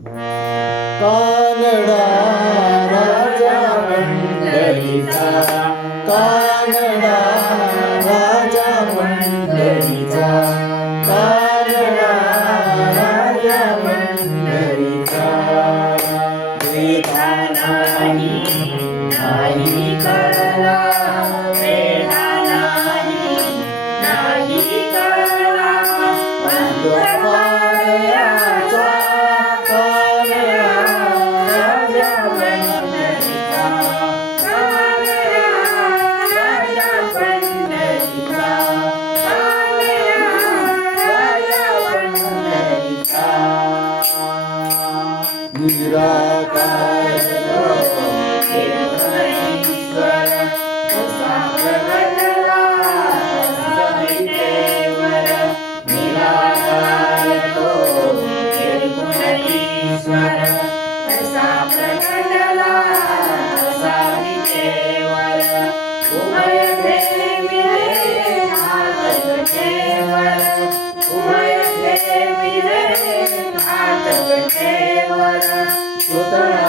कानडा राजा पंढरीचा, कानडा राजा पंढरीचा, कानडा राजा पंढरीचा. वेदा नाही नाही कळला, वेदा नाही नाही कळला, पायाचा कानडा राजा पंढरीचा, कानडा राजा पंढरीचा, कानडा राजा पंढरीचा. निराकार ईश्वर कसा प्रगटला सवितेवर, निराकार तो निर्गुण ईश्वर कसा प्रगटला सवितेवर. उभय प्रेमिले हात गटेवर, उभय प्रेमिले हात गटेवर, पुतळा